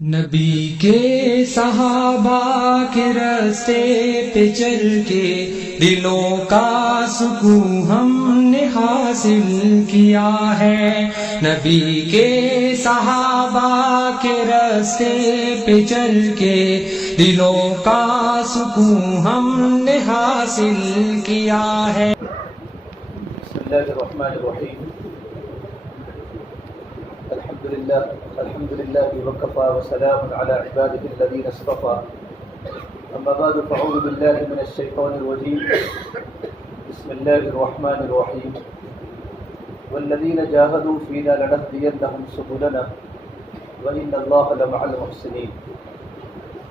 نبی کے صحابہ کے راستے پہ چل کے دلوں کا سکون ہم نے حاصل کیا ہے۔ نبی کے صحابہ کے راستے پہ چل کے دلوں کا سکون ہم نے حاصل کیا ہے۔ بسم اللہ الرحمن الرحیم۔ الحمد للہ وکفی وسلام علی عباده الذین اصطفى، اما بعد فاعوذ باللہ من الشیطان الرجیم، بسم اللہ الرحمن الرحیم۔ والذین جاہدوا فینا لنہدینہم سبلنا وإن اللہ لمع المحسنین۔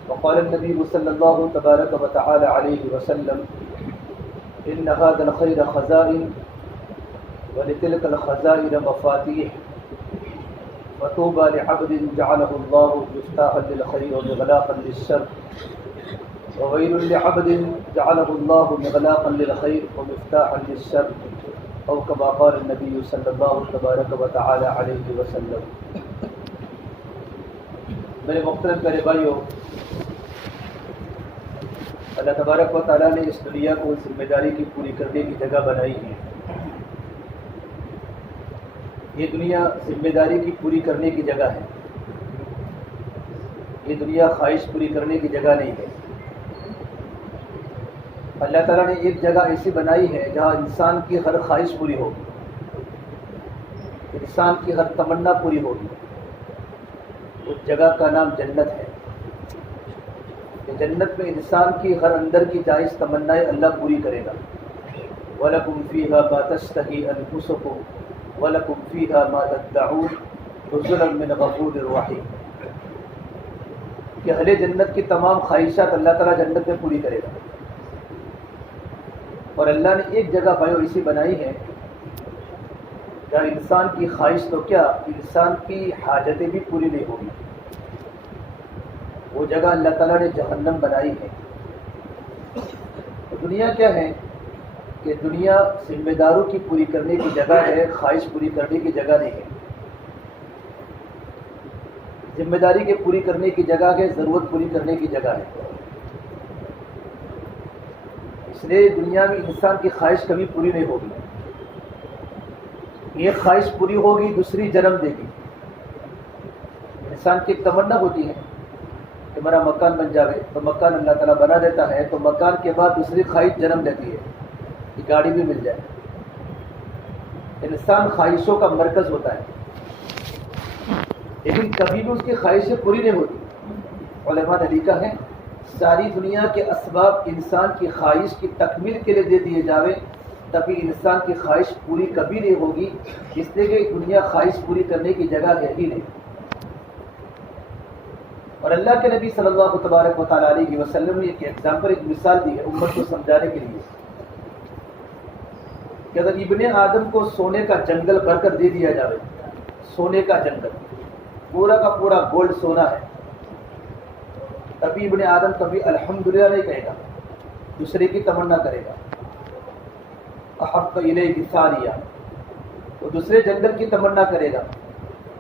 وقال النبی صلی اللہ تبارک وتعالی علیہ وسلم ان هذا الخیر خزائن ولتلك الخزائن مفاتيح وطوبى لعبد جعله الله مفتاحا للخير ومغلاقا للشر وويل لعبد جعله الله مغلاقا للخير ومفتاحا للشر او كما قال النبي صلى الله تبارك وتعالى عليه وسلم۔ میرے محترم پیارے بھائیو، اللہ تبارک و تعالیٰ نے اس دنیا کو ذمہ داری کی پوری کرنے کی جگہ بنائی ہے۔ یہ دنیا ذمہ داری کی پوری کرنے کی جگہ ہے، یہ دنیا خواہش پوری کرنے کی جگہ نہیں ہے۔ اللہ تعالیٰ نے ایک جگہ ایسی بنائی ہے جہاں انسان کی ہر خواہش پوری ہوگی، انسان کی ہر تمنا پوری ہوگی۔ اس جگہ کا نام جنت ہے۔ جنت میں انسان کی ہر اندر کی جائز تمنائیں اللہ پوری کرے گا۔ وَلَكُمْ فِيهَا مَا تَشْتَهِي أَنفُسُكُمْ وَلَكُمْ فِيهَا مَا تَدَّعُونَ نُزُلًا مِّنْ غَفُورٍ رَّحِيمٍ۔ کہ اہل جنت کی تمام خواہشات اللہ تعالیٰ جنت میں پوری کرے گا۔ اور اللہ نے ایک جگہ بھائیو ایسی بنائی ہے جہاں انسان کی خواہش تو کیا، انسان کی حاجتیں بھی پوری نہیں ہوگی۔ وہ جگہ اللہ تعالیٰ نے جہنم بنائی ہے۔ تو دنیا کیا ہے کہ دنیا ذمہ داروں کی پوری کرنے کی جگہ ہے، خواہش پوری کرنے کی جگہ نہیں ہے۔ ذمہ داری کے پوری کرنے کی جگہ ہے، ضرورت پوری کرنے کی جگہ ہے۔ اس لیے دنیا میں انسان کی خواہش کبھی پوری نہیں ہوگی۔ ایک خواہش پوری ہوگی، دوسری جنم دے گی۔ انسان کی ایک تمنا ہوتی ہے کہ میرا مکان بن جائے، تو مکان اللہ تعالیٰ بنا دیتا ہے، تو مکان کے بعد دوسری خواہش جنم لیتی ہے کہ گاڑی بھی مل جائے۔ انسان خواہشوں کا مرکز ہوتا ہے، لیکن کبھی بھی اس کی خواہشیں پوری نہیں ہوتی۔ علماء نے لکھا ہے ساری دنیا کے اسباب انسان کی خواہش کی تکمیل کے لیے دے دیے جاوے، تبھی انسان کی خواہش پوری کبھی نہیں ہوگی، اس لیے کہ دنیا خواہش پوری کرنے کی جگہ ہے ہی نہیں۔ اور اللہ کے نبی صلی اللہ تبارک و تعالیٰ علیہ وسلم نے ایک ایگزامپل، ایک مثال دی ہے امت کو سمجھانے کے لیے کہ اگر ابن آدم کو سونے کا جنگل بھر کر دے دیا جائے، سونے کا جنگل پورا کا پورا گولڈ سونا ہے، تبھی ابن آدم کبھی الحمدللہ نہیں کہے گا، دوسرے کی تمنا کرے گا۔ احب الیہ ثانیہ، وہ دوسرے جنگل کی تمنا کرے گا۔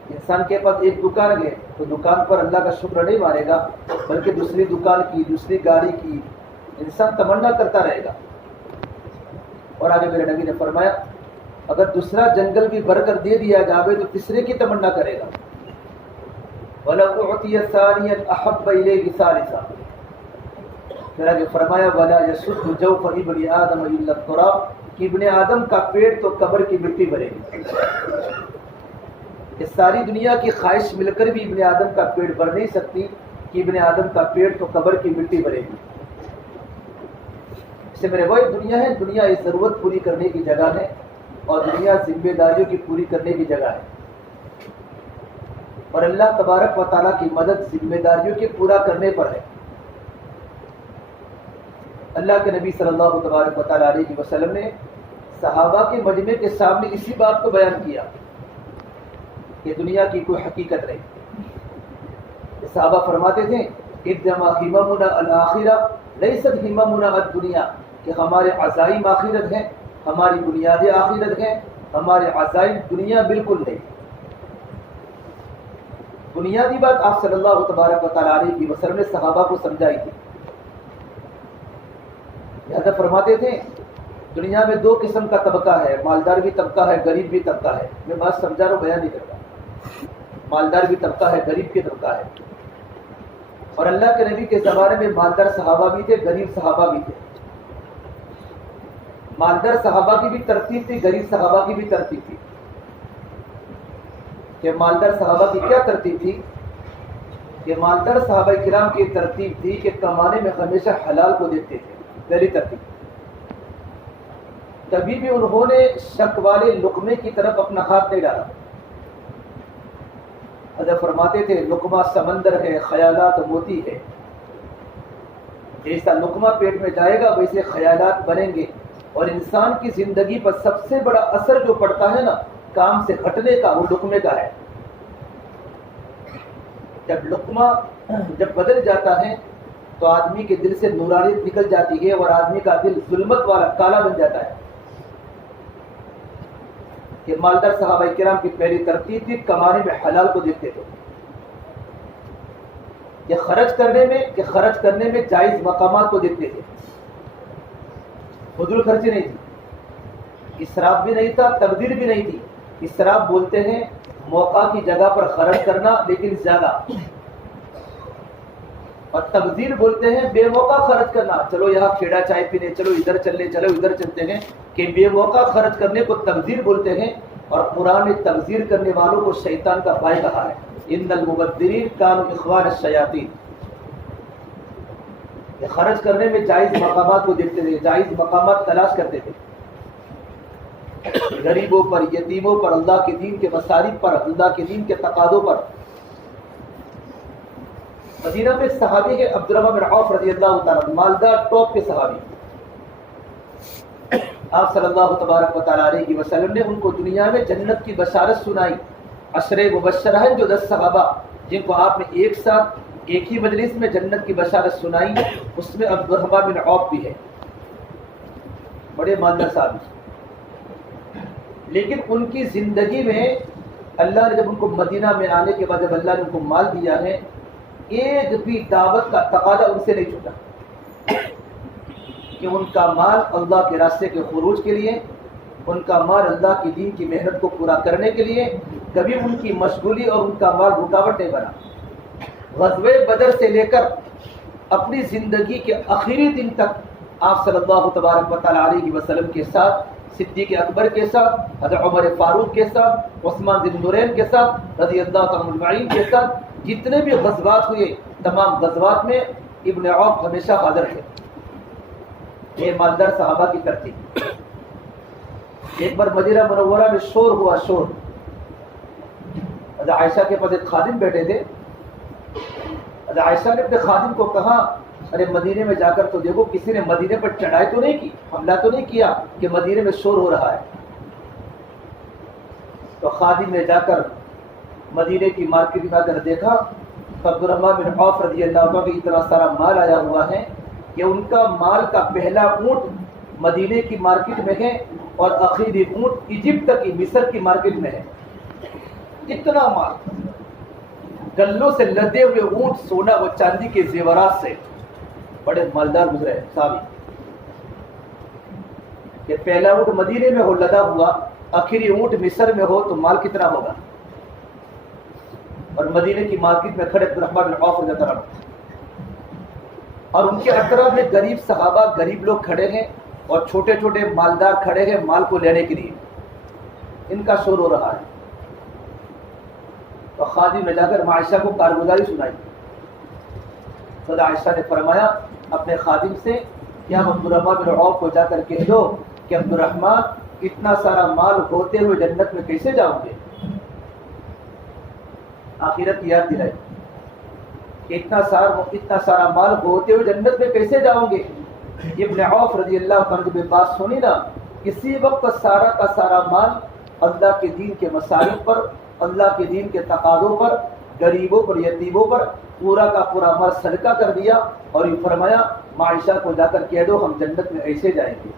انسان کے پاس ایک دکان ہے تو دکان پر اللہ کا شکر نہیں مانے گا، بلکہ دوسری دکان کی، دوسری گاڑی کی انسان تمنا کرتا رہے گا۔ اور آگے میرے نبی نے فرمایا اگر دوسرا جنگل بھی بھر کر دے دیا جاوے تو تیسرے کی تمنا کرے گا۔ وَلَا أُعْطِيَ ثَانِيًا أَحَبَّ إِلَيْهِ ثَالِثًا، پھر آگے فرمایا وَلَا يَسُدُّ جَوْفَ ابْنِ آدَمَ إِلَّا التُّرَابُ، کہ ابن آدم کا پیٹ تو قبر کی مٹی بھرے گی۔ یہ ساری دنیا کی خواہش مل کر بھی ابن آدم کا پیٹ بھر نہیں سکتی کہ ابن آدم کا پیٹ تو قبر کی مٹی بھرے گی۔ اس سے میرے بھائی دنیا ہے، دنیا یہ ضرورت پوری کرنے کی جگہ ہے، اور دنیا ذمہ داریوں کی پوری کرنے کی جگہ ہے۔ اور اللہ تبارک و تعالیٰ کی مدد ذمہ داریوں کے پورا کرنے پر ہے۔ اللہ کے نبی صلی اللہ تبارک و تعالیٰ علیہ وسلم نے صحابہ کے مجمع کے سامنے اسی بات کو بیان کیا کہ دنیا کی کوئی حقیقت نہیں۔ صحابہ فرماتے تھے انما ہممنا الآخرہ لیست ہممنا الدنیا، کہ ہمارے عزائم آخرت ہیں، ہماری بنیادیں آخرت ہیں، ہمارے عزائم دنیا بالکل نہیں۔ بنیادی بات آپ صلی اللہ تبارک و تعالیٰ علیہ وسلم نے صحابہ کو سمجھائی تھی. لہذا فرماتے تھے دنیا میں دو قسم کا طبقہ ہے، مالدار بھی طبقہ ہے، غریب بھی طبقہ ہے. میں بات سمجھا رہا ہوں، بیان نہیں کرتا. مالدار بھی طبقہ ہے، غریب بھی طبقہ ہے. اور اللہ کے نبی کے زمانے میں مالدار صحابہ بھی تھے، غریب صحابہ بھی تھے. مالدار صحابہ کی بھی ترتیب تھی، غریب صحابہ کی بھی ترتیب تھی. کہ مالدار صحابہ کی کیا ترتیب تھی؟ کہ مالدار صحابہ کرام کی ترتیب تھی کہ کمانے میں ہمیشہ حلال کو دیکھتے تھے. پہلی ترتیب. کبھی بھی انہوں نے شک والے لقمے کی طرف اپنا ہاتھ نہیں ڈالا. حضرت فرماتے تھے لقمہ سمندر ہے، خیالات موتی ہے. جیسا لقمہ پیٹ میں جائے گا ویسے خیالات بنیں گے. اور انسان کی زندگی پر سب سے بڑا اثر جو پڑتا ہے نا کام سے ہٹنے کا، وہ لقمے کا ہے. جب لقمہ جب بدل جاتا ہے تو آدمی کے دل سے نورانیت نکل جاتی ہے اور آدمی کا دل ظلمت والا کالا بن جاتا ہے. کہ مالدار صحابہ کرام کی پہلی ترتیب تھی کمانے میں حلال کو دیکھتے تھے. کہ خرچ کرنے میں جائز مقامات کو دیکھتے تھے. فضول خرچی نہیں تھی، اسراف بھی نہیں تھا، تبذیر بھی نہیں تھی. اسراف بولتے ہیں موقع کی جگہ پر خرچ کرنا لیکن زیادہ، اور تبذیر بولتے ہیں بے موقع خرچ کرنا. چلو یہاں کھیڑا چائے پینے، چلو ادھر چل لیں، چلو ادھر چلتے ہیں. کہ بے موقع خرچ کرنے کو تبذیر بولتے ہیں. اور قرآن نے تبذیر کرنے والوں کو شیطان کا بھائی کہا ہے. ان المبذرین کانوا اخوان الشیاطین. کہ خرچ کرنے میں جائز مقامات کو دیکھتے تھے، جائز مقامات تلاش کرتے تھے. غریبوں پر، یتیموں پر، اللہ کے دین کے مصارف پر، اللہ کے دین کے تقاضوں پر. مدینہ میں ایک صحابی ہے عبدالرحمن بن عوف رضی اللہ تعالیٰ، مالدار ٹاپ کے صحابی. آپ صلی اللہ تبارک و تعالیٰ علیہ وسلم نے ان کو دنیا میں جنت کی بشارت سنائی. عشرے مبشرہ ہیں جو 10 صحابہ جن کو آپ نے ایک ساتھ ایک ہی مجلس میں جنت کی بشارت سنائی، اس میں عبدالرحمن بن عوف بھی ہے. بڑے مالدار صحابی. لیکن ان کی زندگی میں اللہ نے جب ان کو مدینہ میں آنے کے بعد جب اللہ نے ان کو مال دیا ہے، ایک بھی دعوت کا تقاضا ان سے نہیں چھوٹا. کہ ان کا مال اللہ کے راستے کے خروج کے لیے، ان کا مال اللہ کی دین کی محنت کو پورا کرنے کے لیے، کبھی ان کی مشغولی اور ان کا مال رکاوٹ نہیں بنا. غزوہ بدر سے لے کر اپنی زندگی کے آخری دن تک آپ صلی اللہ تبارک و تعالیٰ علیہ وسلم کے ساتھ، صدیق اکبر کے ساتھ، حضرت عمر فاروق کے ساتھ، عثمان ذی النورین کے ساتھ، رضی اللہ تعالیٰ اجمعین کے ساتھ جتنے بھی غزوات ہوئے تمام غزوات میں ابن عوف ہمیشہ حاضر تھے. یہ مالدار صحابہ کی ترتیب. ایک بار مدینہ منورہ میں شور ہوا، شور. حضرت عائشہ کے پاس ایک خادم بیٹھے تھے. حضرت عائشہ نے اپنے خادم کو کہا ارے مدینے میں جا کر تو دیکھو کسی نے مدینے پر چڑھائی تو نہیں کی، حملہ تو نہیں کیا کہ مدینے میں شور ہو رہا ہے. تو خادم نے جا کر مدینے کی مارکیٹ میں آ کر دیکھا تو عبدالرحمن بن عوف رضی اللہ عنہ کا اتنا سارا مال آیا ہوا ہے کہ ان کا مال کا پہلا اونٹ مدینے کی مارکیٹ میں ہے اور آخری اونٹ ایجپٹ کی، مصر کی مارکیٹ میں ہے. اتنا مال، گلوں سے لدے ہوئے اونٹ، سونا و چاندی کے زیورات سے. بڑے مالدار گزرے صحابی. کہ پہلا اونٹ مدینے میں ہو لدا ہوا، آخری اونٹ مصر میں ہو تو مال کتنا ہوگا. اور مدینے کی مارکیٹ میں کھڑے عبدالرحمن بن عوف رضی اللہ عنہ، اور ان کے اطراف میں غریب صحابہ، غریب لوگ کھڑے ہیں اور چھوٹے چھوٹے مالدار کھڑے ہیں مال کو لینے کے لیے. ان کا شور ہو رہا ہے. تو خادم نے جا کر عائشہ کو کارگزاری سنائی. تو عائشہ نے فرمایا اپنے خادم سے کہ ہم عبدالرحمن بن عوف کو جا کر کہہ دو کہ عبدالرحمن اتنا سارا مال ہوتے ہوئے جنت میں کیسے جاؤں گے. آخرت کی یاد دلائی کہ اتنا سارا مال ہوتے ہوئے جنت میں کیسے جاؤں گے. ابن عوف رضی اللہ عنہ جب بات سنی نا، کسی وقت سارا کا سارا مال اللہ کے دین کے مصارف پر، اللہ کے دین کے تقاضوں پر، غریبوں پر، یتیموں پر پورا کا پورا مال صدقہ کر دیا. اور یہ فرمایا عائشہ کو جا کر کہہ دو ہم جنت میں ایسے جائیں گے.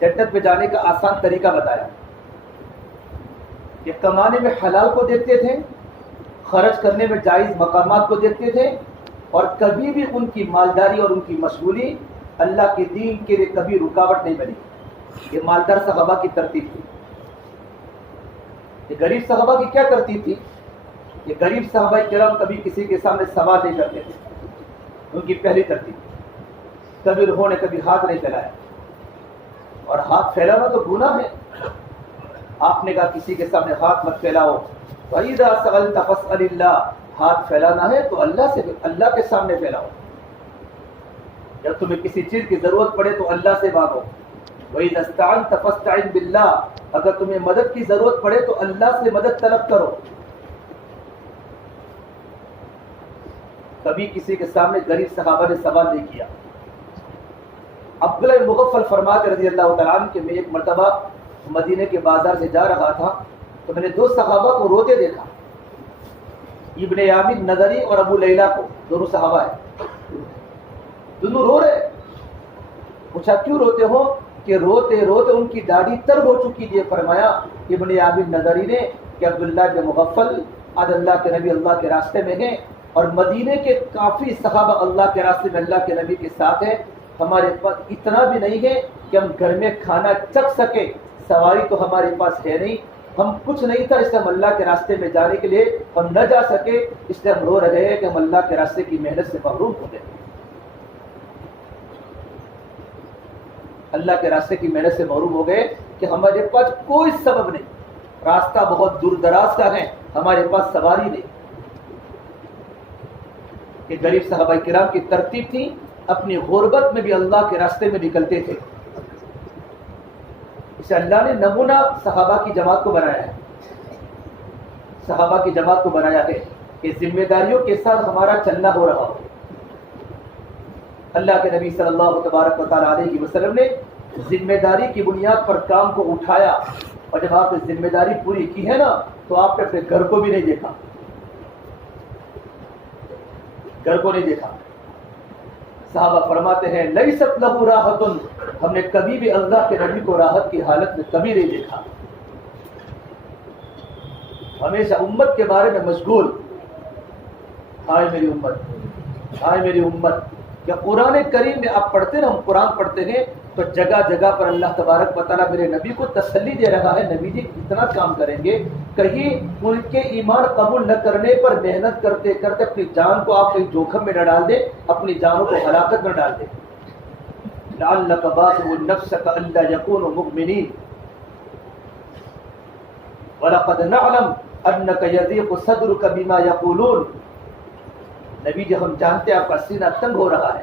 جنت میں جانے کا آسان طریقہ بتایا. کہ کمانے میں حلال کو دیکھتے تھے، خرچ کرنے میں جائز مقامات کو دیکھتے تھے، اور کبھی بھی ان کی مالداری اور ان کی مشغولی اللہ کے دین کے لیے کبھی رکاوٹ نہیں بنی۔ یہ مالدار صحابہ کی ترتیب تھی۔ یہ غریب صحابہ کی کیا ترتیب تھی؟ یہ غریب صحابہ کرام کبھی کسی کے سامنے سوال نہیں کرتے تھے، ان کی پہلی ترتیب۔ کبھی انہوں نے کبھی ہاتھ نہیں پھیلایا، اور ہاتھ پھیلانا تو گناہ ہے۔ آپ نے کہا کسی کے سامنے ہاتھ مت پھیلاؤ، وَإِذَا سَأَلْتَ فَاسْأَلِ اللَّهَ، ہاتھ پھیلانا ہے تو اللہ کے سامنے پھیلاؤ۔ جب تمہیں کسی چیز کی ضرورت پڑے تو اللہ سے مانگو۔ وَإِذَا اسْتَعَنْتَ فَاسْتَعِنْ بِاللَّهِ، اگر تمہیں مدد کی ضرورت پڑے تو اللہ سے مدد طلب کرو۔ کبھی کسی کے سامنے غریب صحابہ نے سوال نہیں کیا۔ عبداللہ مغفل فرماتے رضی اللہ تعالیٰ عنہ کہ میں ایک مرتبہ مدینے کے بازار سے جا رہا تھا تو میں نے دو صحابہ کو روتے دیکھا، ابن یامین نظری اور ابو لیلہ کو، دونوں صحابہ ہیں، دونوں رو رہے۔ پوچھا کیوں روتے ہو؟ کہ روتے روتے ان کی داڑھی تر ہو چکی تھی۔ فرمایا ابن یامین نظری نے کہ عبداللہ بن مغفل آج اللہ کے نبی اللہ کے راستے میں ہیں، اور مدینے کے کافی صحابہ اللہ کے راستے میں اللہ کے نبی کے ساتھ ہیں، ہمارے پاس اتنا بھی نہیں ہے کہ ہم گھر میں کھانا چکھ سکے، سواری تو ہمارے پاس ہے نہیں، ہم کچھ نہیں تھا، اس لیے ہم اللہ کے راستے میں جانے کے لیے ہم نہ جا سکے، اس لیے ہم رو رہے ہیں کہ ہم اللہ کے راستے کی محنت سے محروم ہو گئے۔ اللہ کے راستے کی محنت سے محروم ہو گئے کہ ہمارے پاس کوئی سبب نہیں، راستہ بہت دور دراز کا ہے، ہمارے پاس سواری نہیں۔ کہ غریب صحابہ کرام کی ترتیب تھی، اپنی غربت میں بھی اللہ کے راستے میں نکلتے تھے۔ اسے اللہ نے نمونہ صحابہ کی جماعت کو بنایا ہے، صحابہ کی جماعت کو بنایا ہے کہ ذمہ داریوں کے ساتھ ہمارا چلنا ہو رہا ہو۔ اللہ کے نبی صلی اللہ تبارک و تعالیٰ علیہ وسلم نے ذمہ داری کی بنیاد پر کام کو اٹھایا، اور جب آپ نے ذمہ داری پوری کی ہے نا تو آپ نے اپنے گھر کو بھی نہیں دیکھا، گھر کو نہیں دیکھا۔ صحابہ فرماتے ہیں لیست لہ راحت، ہم نے کبھی بھی اللہ کے نبی کو راحت کی حالت میں کبھی نہیں دیکھا، ہمیشہ امت کے بارے میں مشغول۔ ہائے میری امت، ہائے میری امت۔ کہ قرآن کریم میں آپ پڑھتے نا، ہم قرآن پڑھتے ہیں تو جگہ جگہ پر اللہ تبارک و تعالیٰ میرے نبی کو تسلی دے رہا ہے، نبی جی اتنا کام کریں گے، کہیں ان کے ایمان قبول نہ کرنے پر محنت کرتے کرتے اپنی جان کو آپ کہیں جوخم میں نہ ڈال دیں، اپنی جانوں کو ہلاکت میں ڈال دیں۔ لعلک باخع نفسک الا یکونوا مؤمنین ولقد نعلم انک یضیق صدرک بما یقولون۔ نبی جی ہم جانتے ہیں آپ کا سینہ تنگ ہو رہا ہے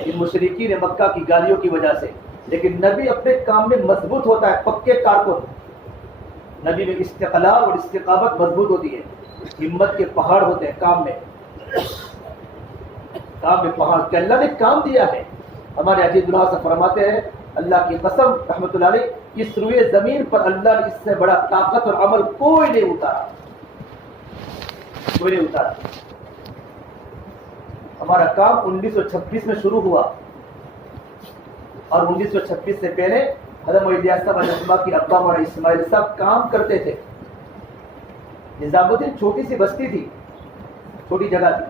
ان مشرکین مکہ کی گالیوں کی وجہ سے، لیکن نبی اپنے کام میں مضبوط ہوتا ہے، پکے کارکن۔ نبی میں استقلال اور استقامت مضبوط ہوتی ہے، ہمت کے پہاڑ ہوتے ہیں کام میں، کام میں پہاڑ کہ اللہ نے کام دیا ہے۔ ہمارے عزیز اللہ سے فرماتے ہیں اللہ کی قسم رحمۃ اللہ علیہ، اس روئے زمین پر اللہ نے اس سے بڑا طاقت اور عمل کوئی نہیں اتارا، کوئی نہیں اتارا۔ ہمارا کام 1926 میں شروع ہوا، اور 1926 سے پہلے حضرت الیاس صاحب علیہ السلام کی ابا مولانا اسماعیل صاحب کام کرتے تھے۔ نظام الدین چھوٹی سی بستی تھی، چھوٹی جگہ تھی،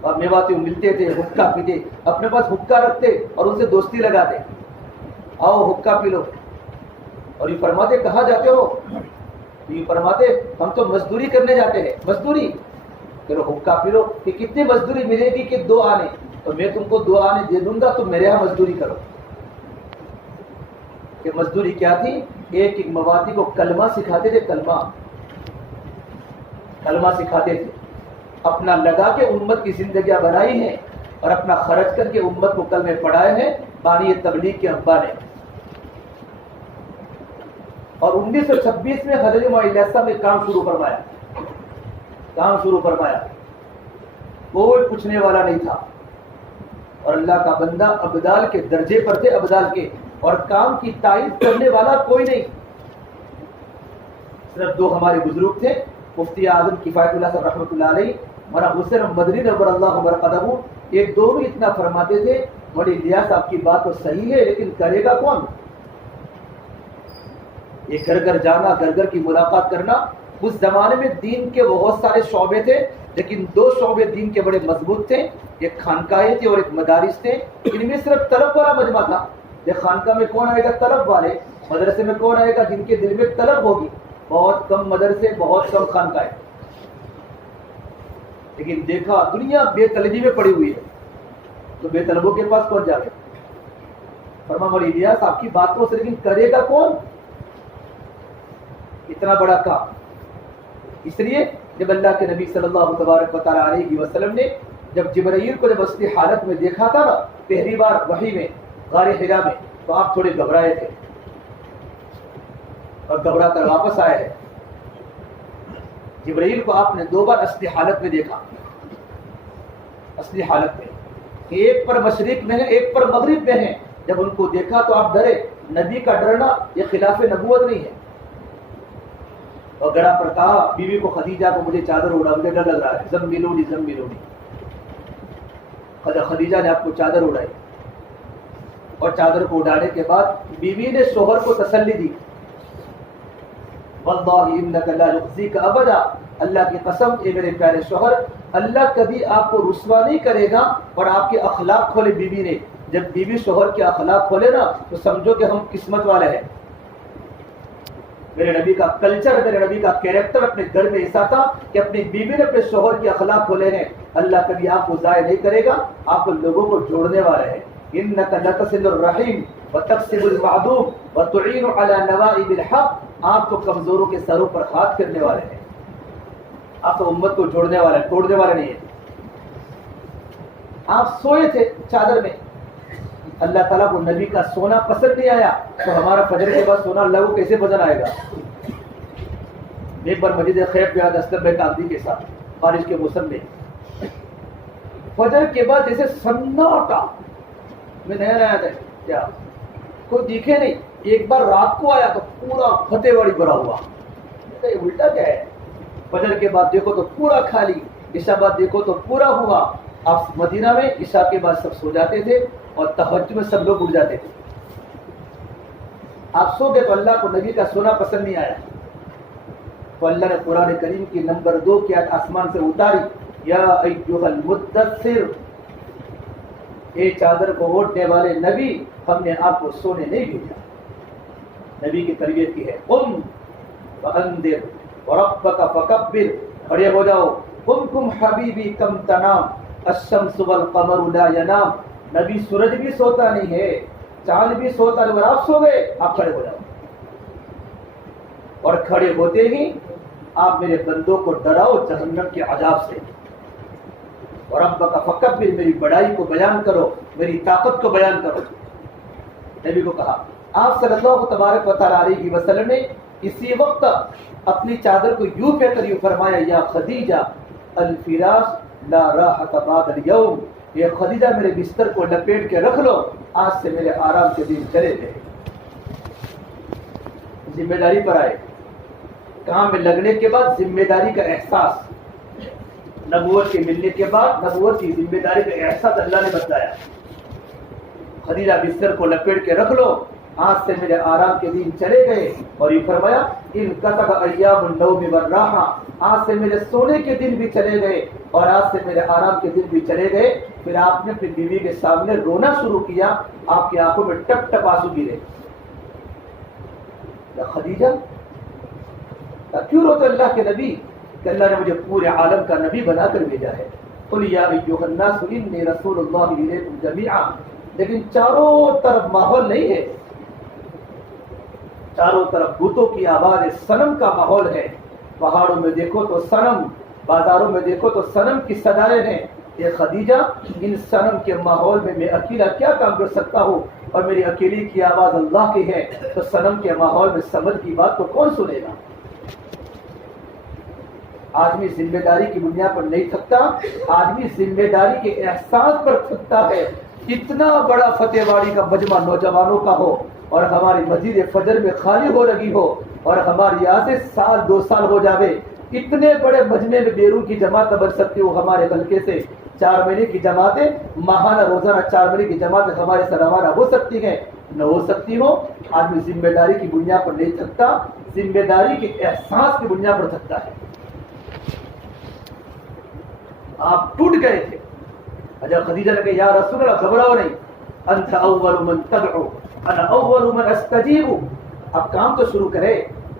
اور میواتی ملتے تھے، حکا پیتے، اپنے پاس حکا رکھتے اور ان سے دوستی لگاتے، آؤ حکا پی لو، اور یہ فرماتے کہاں جاتے ہو؟ یہ فرماتے ہم تو مزدوری کرنے جاتے ہیں۔ مزدوری چلو حکا پی لو، کہ کتنی مزدوری ملے گی؟ کہ 2 آنے، تو میں تم کو 2 آنے دے دوں گا، تم میرے یہاں مزدوری کرو۔ کہ مزدوری کیا تھی؟ ایک ایک مواتی کو کلمہ سکھاتے تھے، کلمہ سکھاتے تھے، اپنا لگا کے امت کی زندگیاں بنائی ہیں، اور اپنا خرچ کر کے امت کو کلمے پڑھائے ہیں بانی تبلیغ کے ابا نے۔ اور 1926 میں حضرت الیاس صاحب نے کام شروع فرمایا، کام شروع فرمایا، کوئی پوچھنے والا نہیں تھا، اور اللہ کا بندہ ابدال کے درجے پر تھے، ابدال کے، اور کام کی تائید کرنے والا کوئی نہیں۔ صرف 2 ہمارے بزرگ تھے، مفتی اعظم کفایت اللہ صاحب رحمۃ اللہ علیہ، مولانا حسین مدنی نور اللہ مرقدہ، ایک دو بھی اتنا فرماتے تھے مولانا الیاس صاحب کی بات تو صحیح ہے لیکن کرے گا کون؟ یہ گھر گھر جانا، گھر گھر کی ملاقات کرنا. اس زمانے میں دین کے بہت سارے شعبے تھے، لیکن دو شعبے دین کے بڑے مضبوط تھے. ایک خانقاہیں تھی اور ایک مدارس تھے. ان میں صرف طلب والا مجمع تھا. یہ خانقاہ میں کون آئے گا؟ طلب والے. مدرسے میں کون آئے گا؟ جن کے دل میں طلب ہوگی. بہت کم مدرسے، بہت کم خانقاہیں. لیکن دیکھا دنیا بے طلبی میں پڑی ہوئی ہے، تو بے طلبوں کے پاس کون جائے؟ فرما مولی الیاس آپ کی باتوں سے، لیکن کرے گا کون اتنا بڑا کام؟ اس لیے جب اللہ کے نبی صلی اللہ تبارک و تعالیٰ علیہ وسلم نے جب جبرائیل کو جب اصلی حالت میں دیکھا تھا نا پہلی بار وحی میں غار حرا میں، تو آپ تھوڑے گھبرائے تھے اور گھبرا کر واپس آئے ہیں. جبرائیل کو آپ نے 2 بار اصلی حالت میں دیکھا. اصلی حالت میں ایک پر مشرق میں ہے، ایک پر مغرب میں ہے. جب ان کو دیکھا تو آپ ڈرے. نبی کا ڈرنا یہ خلاف نبوت نہیں ہے. اور گڑا پر کہا بیوی کو خدیجہ کو مجھے چادر اڑا، مجھے ڈر لگ رہا ہے. زملونی زملونی. خدیجہ نے آپ کو چادر اڑائی اور چادر کو اڑانے کے بعد بیوی نے شوہر کو تسلی دی. واللہ انک لا یخزیک ابدا، اللہ کی قسم اے میرے پیارے شوہر، اللہ کبھی آپ کو رسوا نہیں کرے گا. اور آپ کے اخلاق کھولے بیوی نے. جب بیوی شوہر کے اخلاق کھولے نا تو سمجھو کہ ہم قسمت والے ہیں. میرے نبی کا کلچر، میرے نبی کا کیریکٹر اپنے گھر میں ایسا تھا کہ اپنی بیوی نے اپنے شوہر کے اخلاق کھولے ہیں. اللہ کبھی آپ کو ضائع نہیں کرے گا، آپ لوگوں کو جوڑنے والے ہیں. انک لتصل الرحیم وتکسب المعدوم وتعین علی نوائب الحق. آپ تو کمزوروں کے سروں پر ہاتھ پھیرنے والے ہیں. آپ تو امت کو جوڑنے والے ہیں، توڑنے والے نہیں ہیں. آپ سوئے تھے چادر میں. اللہ تعالیٰ کو نبی کا سونا پسند نہیں آیا، تو ہمارا فجر کے بعد سونا اللہ کو کیسے پسند آئے گا؟ ایک بار مسجد خیب پہ اسلم بھائی کاندھی کے ساتھ بارش کے موسم میں فجر کے بعد جیسے سناٹا، میں نیا نیا تھا کیا کوئی دیکھے نہیں. ایک بار رات کو آیا تو پورا فتح واڑی بھرا ہوا. الٹا کیا ہے؟ فجر کے بعد دیکھو تو پورا خالی، عشاء بعد دیکھو تو پورا ہوا. آپ مدینہ میں عشاء کے بعد سب سو جاتے تھے اور تہجد میں سب لوگ اٹھ جاتے تھے. آپ سو گئے تو اللہ کو نبی کا سونا پسند نہیں آیا، تو اللہ نے قرآن کریم کی نمبر 2 کی آیت آسمان سے اتاری. یا ایھا المدثر، اے چادر کو اوڑھنے والے نبی، ہم نے آپ کو سونے نہیں بھیجا. نبی کی تربیت کی ہے. قم فانذر وربک فکبر. کھڑے ہو جاؤ. قم حبیبی کم تنام الشمس والقمر لا ینام. نبی سورج بھی سوتا نہیں ہے، چاند بھی سوتا نہیں. آپ سو گئے، آپ کھڑے ہو جاؤ. اور کھڑے ہوتے ہی آپ میرے بندوں کو ڈراؤ جہنم کے عذاب سے. اور ربک فکبر، میری بڑائی کو بیان کرو، میری طاقت کو بیان کرو. نبی کو کہا. آپ صلی اللہ تبارک و تعالیٰ علیہ وسلم نے اسی وقت اپنی چادر کو یوں پہ کر یوں فرمایا یا خدیجہ الفراش لا راحت بعد اليوم. یہ خدیجہ میرے بستر کو لپیٹ کے رکھ لو، آج سے میرے آرام کے دن چلے گئے. ذمہ داری پر آئے. کام میں لگنے کے بعد ذمہ داری کا احساس، نبوت کے ملنے کے بعد نبوت کی ذمہ داری کا احساس اللہ نے بتایا. خدیجہ بستر کو لپیٹ کے رکھ لو، آج سے میرے آرام کے دن چلے گئے. اور یہ فرمایا انقطع ایام النوم والراحہ، آج سے میرے سونے کے دن بھی چلے گئے اور آج سے میرے آرام کے دن بھی چلے گئے. پھر آپ نے اپنی بیوی کے سامنے رونا شروع کیا. آپ کی آنکھوں میں ٹپ ٹپ آنسو گرے. خدیجہ کیوں روتے اللہ کے نبی؟ کہ اللہ نے مجھے پورے عالم کا نبی بنا کر بھیجا ہے. قل یا ایھا الناس انی رسول اللہ الیکم جمیعا. لیکن چاروں طرف ماحول نہیں ہے، چاروں طرف بتوں کی آواز، صنم کا ماحول ہے. پہاڑوں میں دیکھو تو صنم، بازاروں میں دیکھو تو صنم کی صدائیں ہیں. یہ خدیجہ ان صنم کے ماحول میں میں اکیلا کیا کام کر سکتا ہوں، اور میری اکیلی کی آواز اللہ کی ہے، تو صنم کے ماحول میں صبر کی بات کو کون سنے گا؟ آدمی ذمہ داری کی بنیاد پر نہیں تھکتا، آدمی ذمہ داری کے احساس پر تھکتا ہے. اتنا بڑا فتح واڑی کا مجمع نوجوانوں کا ہو اور ہماری مسجد فجر میں خالی ہو لگی ہو اور ہماری یہاں سے 1-2 سال ہو جاوے، اتنے بڑے مجمع میں بیرون کی جماعت بن سکتی ہو ہمارے حلقے سے. 4 مہینے کی جماعتیں، ماہانہ روزانہ 4 مہینے کی جماعتیں ہمارے سے روانہ ہو سکتی ہیں. نہ ہو سکتی ہو. آدمی ذمہ داری کی بنیاد پر نہیں تھکتا, ذمہ داری کے احساس کی بنیاد پر تھکتا ہے. آپ ٹوٹ گئے تھے. حضرت خدیجہ نے کہا یا رسول اللہ گھبراؤ نہیں, انت اول من تدعو انا اول من استجیب. اب کام تو شروع کرے,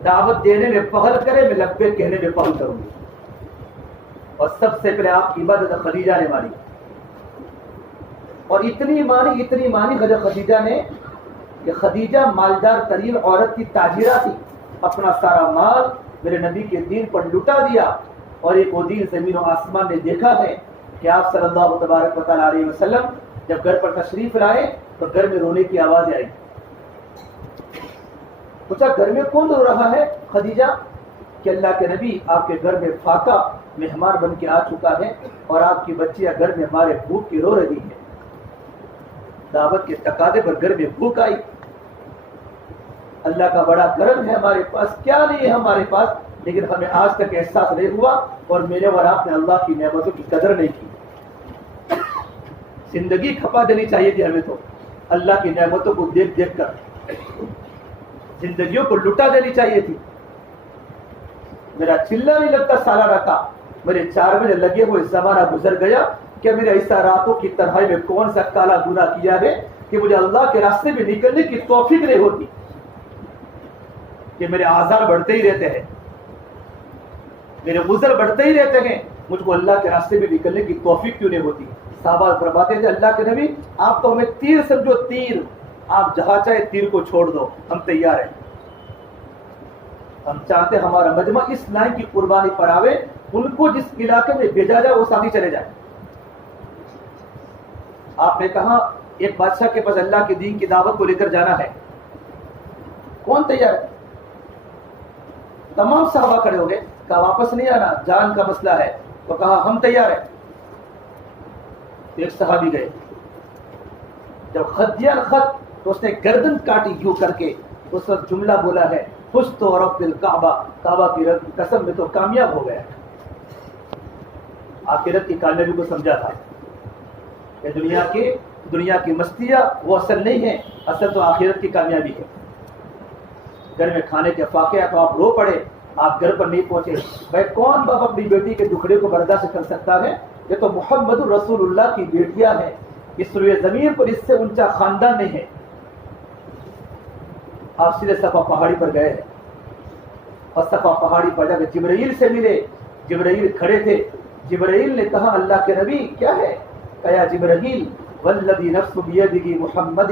دعوت دینے میں پہل کرے, میں لبیک کہنے میں پہل کروں گی. اور سب سے پہلے آپ کی عبادت خدیجہ نے مانی, اور اتنی مانی حضرت خدیجہ نے کہ خدیجہ مالدار ترین عورت کی تاجرہ تھی. اپنا سارا مال میرے نبی کے دین پر لٹا دیا. اور ایک وہ دین زمین و آسمان نے دیکھا ہے کہ آپ صلی اللہ تبارک و تعالیٰ علیہ وسلم جب گھر پر تشریف لائے تو گھر میں رونے کی آوازیں آئی. پوچھا گھر میں کون رو رہا ہے؟ خدیجہ. کہ اللہ کے نبی آپ کے گھر میں فاقہ مہمان بن کے آ چکا ہے اور آپ کی بچیاں گھر میں ہمارے بھوک کی رو رہی ہے. دعوت کے تقاضے پر گھر میں بھوک آئی. اللہ کا بڑا کرم ہے, ہمارے پاس کیا نہیں ہے ہمارے پاس, لیکن ہمیں آج تک احساس نہیں ہوا اور میرے اور آپ نے اللہ کی نعمتوں کی قدر نہیں کی. زندگی کھپا دینی چاہیے تھی ہمیں تو, اللہ کی نعمتوں کو دیکھ دیکھ کر زندگیوں کو لٹا دینی چاہیے تھی. میرا چلا نہیں لگتا سالانہ کا, میرے 4 بجے لگے ہوئے زمانہ گزر گیا. کہ میرے ایسا راتوں کی تنہائی میں کون سا کالا گناہ کیا ہے کہ مجھے اللہ کے راستے میں نکلنے کی توفیق نہیں ہوتی, کہ میرے آزار بڑھتے ہی رہتے ہیں, میرے غزر بڑھتے ہی رہتے ہیں, مجھ کو اللہ کے راستے میں نکلنے کی توفیق کیوں نہیں ہوتی. صحابہ فرماتے تھے اللہ کے نبی آپ تو ہمیں تیر سمجھو, تیر, آپ جہاں چاہے تیر کو چھوڑ دو, ہم تیار ہیں. ہم چاہتے ہمارا مجمع اس لائن کی قربانی پر آوے, ان کو جس علاقے میں بھیجا جائے وہ ساتھی چلے جائے. آپ نے کہا ایک بادشاہ کے پاس اللہ کے دین کی دعوت کو لے کر جانا ہے, کون تیار ہے؟ تمام صحابہ کھڑے ہو گئے. کہا واپس نہیں آنا, جان کا مسئلہ ہے. تو کہا ہم تیار ہیں. ایک صحابی گئے, جب خط دیا خط تو اس نے گردن کاٹی یوں کر کے. اس وقت جملہ بولا ہے فزت ورب الکعبہ, کعبہ کی قسم میں تو کامیاب ہو گیا. آخرت کی کامیابی کو سمجھا تھا کہ دنیا کی مستیاں وہ اصل نہیں ہے, اصل تو آخرت کی کامیابی ہے. گھر میں کھانے کے فاقے تو آپ رو پڑے, آپ گھر پر نہیں پہنچے. بھائی کون باپ اپنی بیٹی کے دکھڑے کو برداشت کر سکتا ہے؟ یہ تو محمد رسول اللہ کی بیٹیاں ہیں, اس روئے زمین پر اس سے اونچا خاندان نہیں ہے. آپ سیدھے صفا پہاڑی پر گئے ہیں, اور صفا پہاڑی پر جا کے جبرائیل سے ملے. جبرائیل کھڑے تھے. جبرائیل نے کہا اللہ کے نبی کیا ہے؟ کہا جبرائیل والذی نفس بیدہ محمد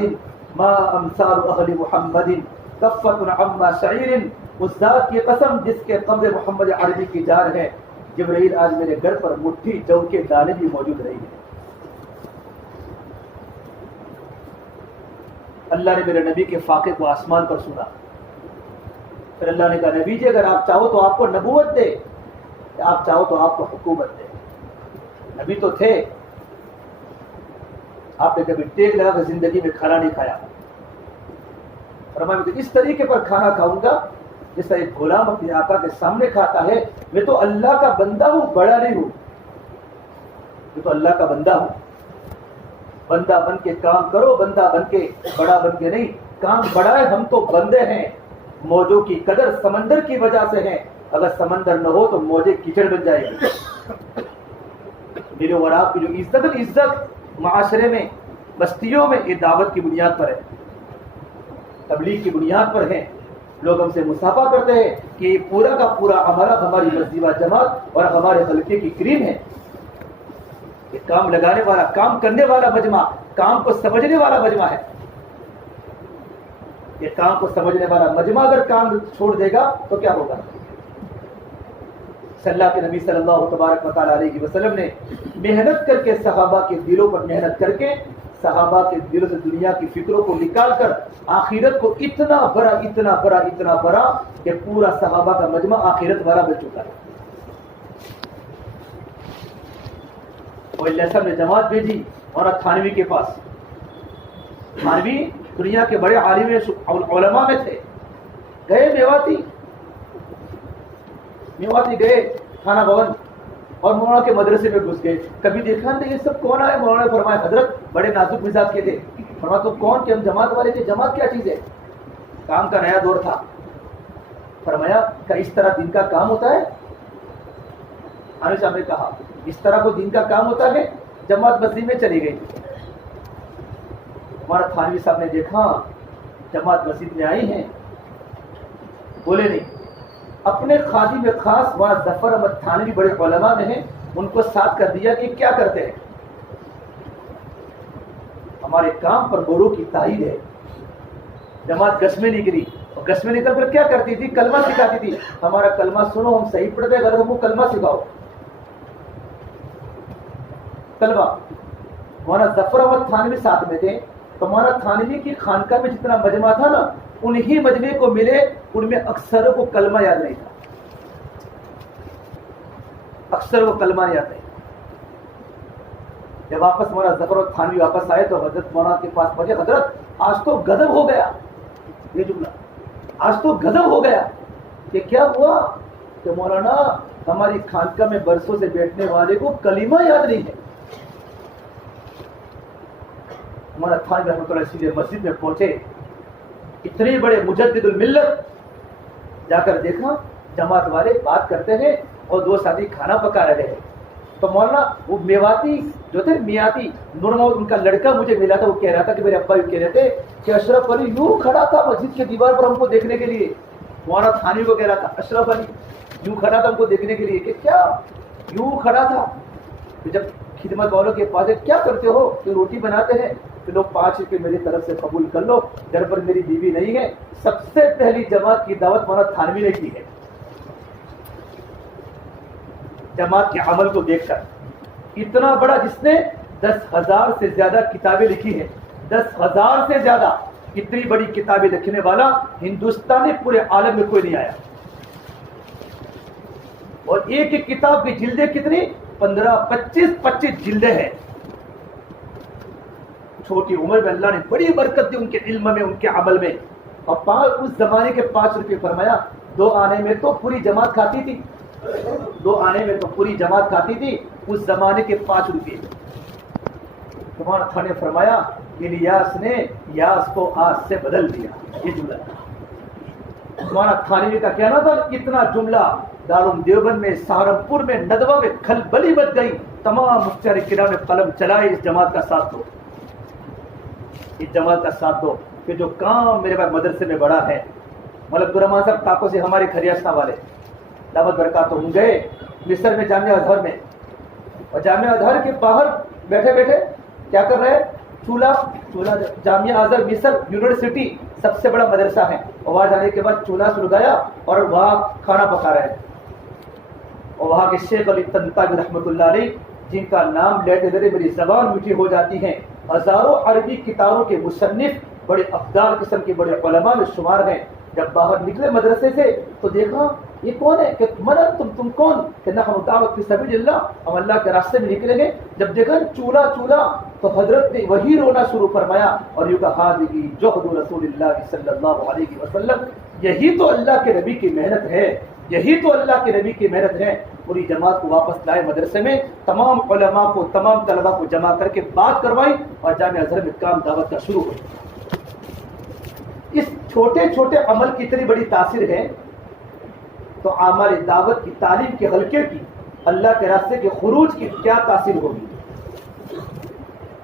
ما امثال اہل محمد کفۃ عما شعیر, اس ذات کی قسم جس کے قبر محمد عربی کی جان ہے. جبرائیل آج میرے گھر پر مٹھی جو کے دانے بھی موجود رہی ہے. اللہ نے میرے نبی کے فاقے کو آسمان پر سنا. پھر اللہ نے کہا نبی جی اگر آپ چاہو تو آپ کو نبوت دے, آپ چاہو تو آپ کو حکومت دے. نبی تو تھے, آپ نے کبھی ٹیک لگا کر زندگی میں کھانا نہیں کھایا. فرمایا میں تو اس طریقے پر کھانا کھاؤں گا جس طرح ایک غلام اپنے آقا کے سامنے کھاتا ہے. میں تو اللہ کا بندہ ہوں, بڑا نہیں ہوں. میں تو اللہ کا بندہ ہوں. بندہ بن کے کام کرو, بندہ بن کے, بڑا بن کے نہیں. کام بڑا ہے, ہم تو بندے ہیں. موجوں کی قدر سمندر کی وجہ سے ہے, اگر سمندر نہ ہو تو موجیں کیچڑ بن جائے گی. میرے اور آپ کی جو عزت معاشرے میں, بستیوں میں, یہ دعوت کی بنیاد پر ہے, تبلیغ کی بنیاد پر ہے. لوگ ہم سے مصافحہ کرتے ہیں کہ یہ پورا کا پورا عملہ ہماری مسجد جماعت اور ہمارے حلقے کی کریم ہے. یہ کام لگانے والا, کام کرنے والا مجمع, کام کو سمجھنے والا مجمع ہے. یہ کام کو سمجھنے والا مجمع اگر کام چھوڑ دے گا تو کیا ہوگا؟ اللہ کے نبی صلی اللہ تبارک و تعالیٰ علیہ وسلم نے محنت کر کے, صحابہ کے دلوں پر محنت کر کے, صحابہ کے دلوں سے دنیا کی فکروں کو نکال کر آخرت کو اتنا بڑا اتنا بڑا اتنا بڑا کہ پورا صحابہ کا مجمع آخرت والا بن چکا ہے. اور اللہ صاحب نے جماعت بھیجی اور تھانوی کے پاس. تھانوی دنیا کے بڑے عالم علماء میں تھے. گئے میواتی گئے تھانہ بھون اور مولانا کے مدرسے میں گھس گئے. کبھی دیکھا نہیں یہ سب کون آئے؟ مولانا نے فرمایا حضرت بڑے نازک مزاج کے تھے, فرمایا تو کون کہ ہم جماعت والے تھے. جماعت کیا چیز ہے؟ کام کا نیا دور تھا. فرمایا کہ اس طرح دن کا کام ہوتا ہے؟ آنے صاحب نے کہا اس طرح کو دن کا کام ہوتا ہے. جماعت مسجد میں چلی گئی. ہمارا تھانوی صاحب نے دیکھا جماعت مسجد میں آئی ہیں, بولے نہیں. اپنے خادم میں خاص وہاں ظفر احمد تھانوی بڑے علماء میں ہیں, ان کو ساتھ کر دیا کہ کیا کرتے ہیں. ہمارے کام پر گورو کی تائید ہے. جماعت گش میں نکلی, اور گش میں نکل کر کیا کرتی تھی؟ کلمہ سکھاتی تھی. ہمارا کلمہ سنو, ہم صحیح پڑھتے ہیں, غلط ہم کو کلمہ سکھاؤ. کلمہ. ہمارا ظفر احمد تھانوی ساتھ میں تھے, تو ہمارا تھانوی کی خانقاہ میں جتنا مجمع تھا نا, انہی مجمع کو ملے, ان میں اکثروں کو کلمہ یاد نہیں تھا. اکثر کو کلمہ یاد نہیں. جب واپس مولانا ظفر احمد تھانوی واپس آئے تو حضرت مولانا کے پاس پہنچے. حضرت آج تو غضب ہو گیا. یہ جملہ, آج تو غضب ہو گیا. کہ کیا ہوا؟ کہ مولانا ہماری خانقاہ میں برسوں سے بیٹھنے والے کو کلمہ یاد نہیں ہے. ہمارا تھانوی رحمۃ اللہ علیہ مسجد میں پہنچے, اتنے بڑے مجدد الملت, جا کر دیکھا جماعت والے بات کرتے ہیں اور دو ساتھی کھانا پکا رہے ہیں. تو مولانا وہ میواتی جو تھے, میاتی نور محمد, ان کا لڑکا مجھے ملا تھا. وہ کہہ رہا تھا کہ میرے ابا بھی کہہ رہے تھے کہ اشرف علی یوں کھڑا تھا مسجد کی دیوار پر ہم کو دیکھنے کے لیے. مولانا تھانوی کو کہہ رہا تھا اشرف علی یوں کھڑا تھا ہم کو دیکھنے کے لیے. کہ کیا یوں کھڑا تھا؟ تو جب خدمت والوں کے پاس کیا کرتے ہو؟ کہ روٹی بناتے ہیں. کہ لوگ 5 روپے میری طرف سے قبول کر لو, گھر پر میری بیوی نہیں ہے. سب سے پہلی جماعت کی دعوت مولانا تھانوی نے کی ہے. جماعت کے عمل کو دیکھ کر, اتنا بڑا جس نے 10,000 سے زیادہ کتابیں لکھی ہیں, 10,000 سے زیادہ, اتنی بڑی کتابیں لکھنے والا ہندوستان میں پورے عالم میں کوئی نہیں آیا. اور ایک ایک کتاب کی جلدیں کتنی؟ 25 جلدیں ہیں. چھوٹی عمر میں اللہ نے بڑی برکت دی ان کے علم میں, ان کے عمل میں. اور اس زمانے کے 5 روپے. فرمایا 2 آنے میں تو پوری جماعت کھاتی تھی. 2 آنے میں تو پوری جماعت کھاتی تھی. اس زمانے کے 5 روپے. تمہارا تھا نے فرمایا الیاس نے یاس کو آج سے بدل دیا. یہ جملہ تمہارا تھانوی کا کہنا تھا. اتنا جملہ دارالعلوم دیوبند میں, سہارنپور میں, ندوہ میں کھلبلی مچ گئی. تمام مفتیان کرام نے قلم چلائے, اس جماعت کا ساتھ دو, اس جماعت کا ساتھ دو. کہ جو کام میرے پاس مدرسے میں بڑا ہے. ملک الرحمان صاحب تاکوں سے ہمارے کھریاسنا والے دعوت برکات ہوں گئے مصر میں جامعہ ازہر میں, اور جامعہ ازہر کے باہر بیٹھے بیٹھے کیا کر رہے ہیں؟ چولہا جامعہ ازہر مصر یونیورسٹی سب سے بڑا مدرسہ ہے, اور وہاں جانے کے بعد چولہا سلگایا اور وہاں کھانا پکا رہے ہیں. اور وہاں کے شیخ علی تنتاوی رحمۃ اللہ علیہ, جن کا نام لیتے لیتے میری زبان میٹھی ہو جاتی ہے, ہزاروں عربی کتابوں کے مصنف, بڑے افضل قسم کے بڑے علماء میں شمار ہیں. جب باہر نکلے مدرسے سے تو دیکھا یہ کون ہے؟ کہ تم کون؟ کہ نحن دعوت فی سبیل اللہ, ہم اللہ کے راستے میں نکلے گے. جب دیکھا چولہا تو حضرت نے وہی رونا شروع فرمایا اور یوں کہا ہذہ جہد رسول اللہ صلی اللہ علیہ وسلم. یہی تو اللہ کے نبی کی محنت ہے, یہی تو اللہ کے نبی کی محنت ہے. پوری جماعت کو واپس لائے مدرسے میں, تمام علماء کو, تمام طلباء کو جمع کر کے بات کروائی, اور جامعہ ازہر میں کام دعوت کا شروع ہوئی. اس چھوٹے چھوٹے عمل کی اتنی بڑی تاثیر ہے, تو اعمال دعوت کی, تعلیم کے حلقے کی, اللہ کے راستے کے خروج کی کیا تاثیر ہوگی.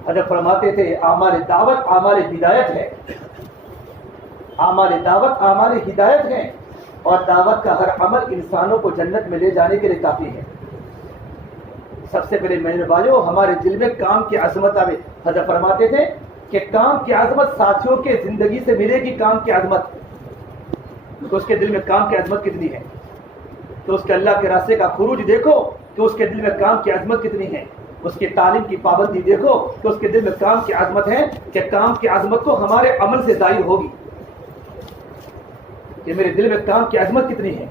حضرت فرماتے تھے اعمال دعوت اعمال ہدایت ہے, اعمال دعوت اعمال ہدایت ہے, اور دعوت کا ہر عمل انسانوں کو جنت میں لے جانے کے لیے کافی ہے. سب سے پہلے میرے بھائیوں, ہمارے دل میں کام کی عظمت آئے. حضرت فرماتے تھے کہ کام کی عظمت ساتھیوں کے زندگی سے ملے گی. کام کی عظمت, تو اس کے دل میں کام کی عظمت کتنی ہے. تو اس کے اللہ کے راستے کا خروج دیکھو کہ اس کے دل میں کام کی عظمت کتنی ہے. اس کی تعلیم کی پابندی دیکھو کہ اس کے دل میں کام کی عظمت ہے, کہ کام کی عظمت تو ہمارے عمل سے ظاہر ہوگی. کہ میرے دل میں کام کی عظمت کتنی ہے.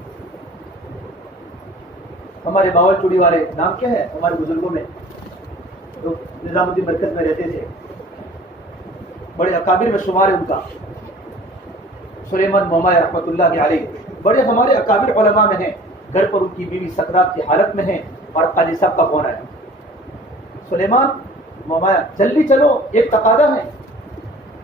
ہمارے باول چوڑی والے نام کیا ہے ہمارے بزرگوں میں, جو نظام الدین مرکز میں رہتے تھے, بڑے اکابر میں شمار ہے ان کا, سلیمان مومایا رحمۃ اللہ علیہ, بڑے ہمارے اکابر علماء میں ہیں. گھر پر ان کی بیوی سکرات کی حالت میں ہے, اور قاضی صاحب کا فون آیا, سلیمان مومایا جلدی چلو ایک تقاضا ہے.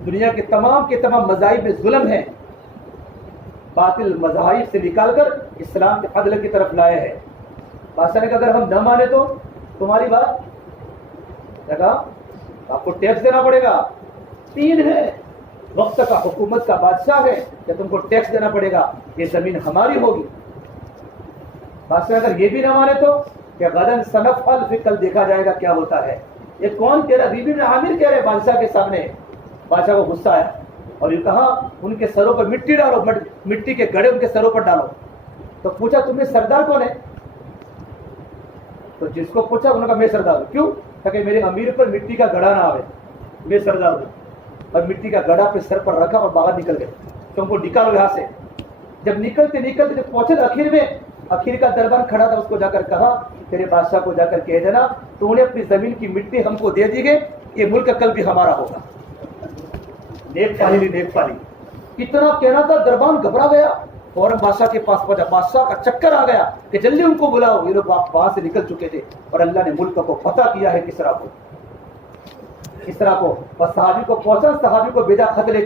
دنیا کے تمام مذاہب میں ظلم ہے، باطل مذاہب سے نکال کر اسلام کے عدل کی طرف لائے ہیں۔ بادشاہ نے کہا اگر ہم نہ مانے تو تمہاری بات کیا کہا؟ آپ کو ٹیکس دینا پڑے گا۔ 3 ہے، وقت کا حکومت کا بادشاہ ہے کہ تم کو ٹیکس دینا پڑے گا، یہ زمین ہماری ہوگی۔ بادشاہ اگر یہ بھی نہ مانے تو کہ غدن سنفعل، پھر کل دیکھا جائے گا کیا ہوتا ہے۔ یہ کون کہہ رہا؟ بیبی بن عامر کہہ رہے بادشاہ کے سامنے۔ بادشاہ کو غصہ آیا اور یہ کہا ان کے سروں پر مٹی ڈالو، مٹی کے گڑھے ان کے سروں پر ڈالو۔ تو پوچھا تمہیں سردار کون ہے؟ تو جس کو پوچھا انہوں نے کہا میں سردار ہوں۔ کیوں؟ تاکہ میرے امیر پر مٹی کا گڑھا نہ آئے، میں سردار ہوں۔ اور مٹی کا گڑھا پہ سر پر رکھا اور باہر نکل گئے۔ تم کو نکالو یہاں سے۔ جب نکلتے جب پہنچے آخر کا دربار کھڑا تھا، اس کو جا کر کہا تیرے بادشاہ کو جا کر کہہ دینا تو انہیں اپنی زمین کی مٹی ہم کو دے دی گئے، یہ ملک کل بھی ہمارا ہوگا۔ نیک پالی اتنا کہنا تھا، دربان گھبرا گیا، فوراً بادشاہ کے پاس پہنچا۔ بادشاہ کا چکر آ گیا کہ جلدی ان کو بلاؤ۔ یہ لوگ وہاں سے نکل چکے تھے اور اللہ نے ملک کو فتح کیا ہے کسریٰ کو۔ اور صحابی کو پہنچا، صحابی کو بھیجا خط لے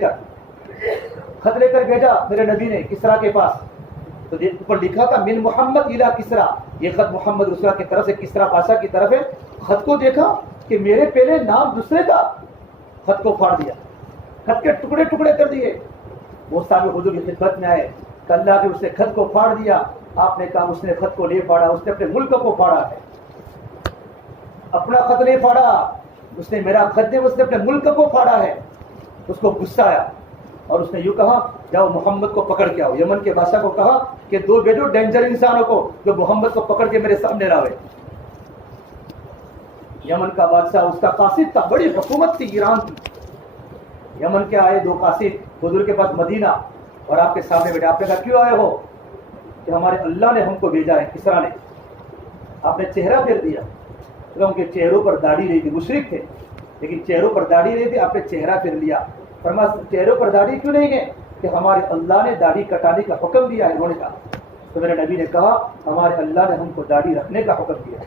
کر بھیجا میرے نبی نے کسریٰ کے پاس۔ تو اوپر لکھا تھا من محمد الی کسریٰ، یہ خط محمد رسول اللہ کی طرف سے کسریٰ بادشاہ کی طرف ہے۔ خط کو دیکھا کہ میرے پہلے نام دوسرے کا، خط کو پھاڑ دیا، خط کے ٹکڑے ٹکڑے کر دیے۔ وہ صاحب حضور کی خدمت میں آئے کہ اللہ نے اس نے خط کو پھاڑ دیا۔ آپ نے کہا اس نے خط کو نہیں پھاڑا، اس نے اپنے ملک کو پھاڑا ہے، اپنا خط نہیں پھاڑا، اس نے میرا خط نہیں، اس نے اپنے ملک کو پھاڑا ہے۔ اس کو غصہ آیا اور اس نے یوں کہا جاؤ محمد کو پکڑ کے آؤ۔ یمن کے بادشاہ کو کہا کہ 2 بھیجو ڈینجر انسانوں کو جو محمد کو پکڑ کے میرے سامنے لاوے۔ یمن کا بادشاہ اس کا قاصد تھا، بڑی حکومت تھی ایران کی۔ یمن کے آئے 2 قاصد حضور کے پاس مدینہ اور آپ کے سامنے بیٹھے۔ آپ نے کہا کیوں آئے ہو؟ کہ ہمارے اللہ نے ہم کو بھیجا ہے، کسریٰ نے۔ آپ نے چہرہ پھیر دیا، ان کے چہروں پر داڑھی رہی تھی، مشرک تھے لیکن چہروں پر داڑھی رہی تھی، آپ نے چہرہ پھیر لیا۔ فرمایا چہروں پر داڑھی کیوں نہیں ہے؟ کہ ہمارے اللہ نے داڑھی کٹانے کا حکم دیا ہے۔ انہوں نے کہا تو میرے نبی نے کہا ہمارے اللہ نے ہم کو داڑھی رکھنے کا حکم دیا ہے۔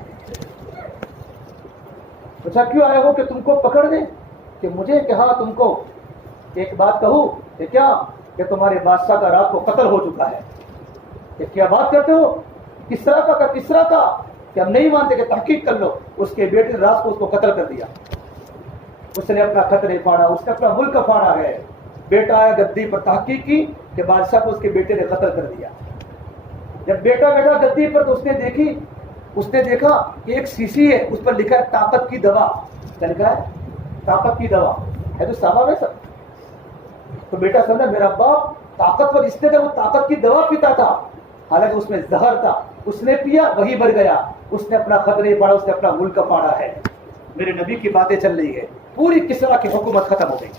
اچھا کیوں آئے ہو؟ کہ تم کو پکڑ دیں؟ کہ مجھے کہا تم کو ایک بات کہوں کہ کیا؟ کہ تمہارے بادشاہ کا رات کو قتل ہو چکا ہے۔ کہ کیا بات کرتے ہو؟ کسریٰ کا کہ ہم نہیں مانتے، کہ تحقیق کر لو۔ اس کے بیٹے نے رات کو اس کو قتل کر دیا۔ اس نے اپنا خط نہیں پھاڑا، اس نے اپنا ملک پھاڑا ہے۔ بیٹا آیا گدی پر، تحقیق کی کہ بادشاہ کو اس کے بیٹے نے قتل کر دیا۔ جب بیٹا گدی پر تو اس نے دیکھا کہ ایک شیشی ہے، اس پر لکھا ہے طاقت کی دوا۔ کیا لکھا ہے؟ طاقت کی دوا ہے تو صحابہ میں سب۔ تو بیٹا سمجھا میرا باپ طاقتور اس لیے وہ طاقت کی دوا پیتا تھا، حالانکہ اس میں زہر تھا۔ اس نے پیا، وہی بڑھ گیا۔ اس نے اپنا خط نہیں پاڑا، اس نے اپنا ملک پاڑا ہے۔ میرے نبی کی باتیں چل رہی ہے، پوری کسریٰ کی حکومت ختم ہو گئی۔